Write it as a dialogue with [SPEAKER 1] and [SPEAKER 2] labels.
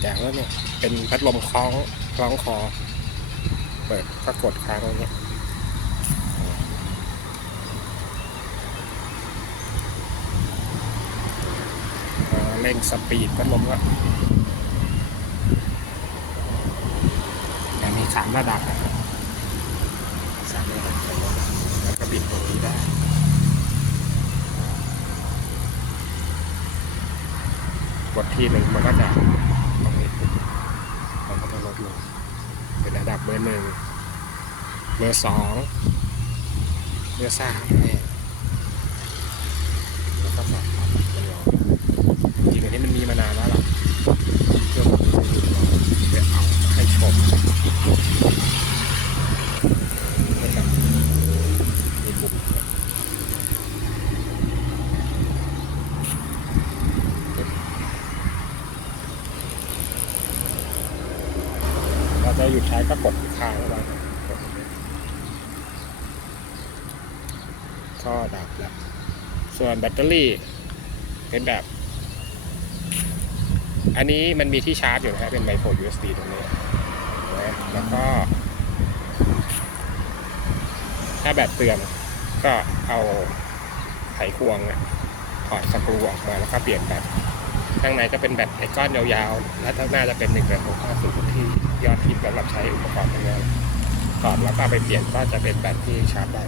[SPEAKER 1] แจ๋วแล้วเนี่ย เป็นพัดลมคล้องคล้องคอ เปิดก็กดค้างไว้เนี่ยเร่งสปีดพัดลมก็แต่มีสามระดับนะครับสามระดับแล้วก็บิดตรงนี้ได้กดทีหนึ่งมันก็จะ ตรงมันก็จะลดลงเป็นระดับเบอร์หนึ่งเบอร์สองเบอร์สามเนี่ยแล้วก็มันรอจริงๆอันนี้มันมีมานานแล้วล่ะเครื่องมันจะอยู่รอเดี๋ยวเอามาให้ชมนะครับมีบุก เรา จะหยุดใช้ก็กดค้างไว้ก็ดับแล้ว ส่วนแบตเตอรี่เป็นแบบ อันนี้มันมีที่ชาร์จอยู่นะฮะเป็นไมโคร USB ตรงนี้นะแล้วก็ ถ้าแบตเตือนก็เอาไขควงถอดสกรูออกมาแล้วก็เปลี่ยนแบต ข้างในก็เป็นแบตไอก้อนยาวๆ และข้งหน้าจะเป็น1นึ่งแบบหกห้าศูนย์ที่ยอดฮิตสำหรับใช้อุปกรณ์ทำงานก่อนแล้วก็ไปเปลี่ยนก็จะเป็นแบตที่ชาร์จได้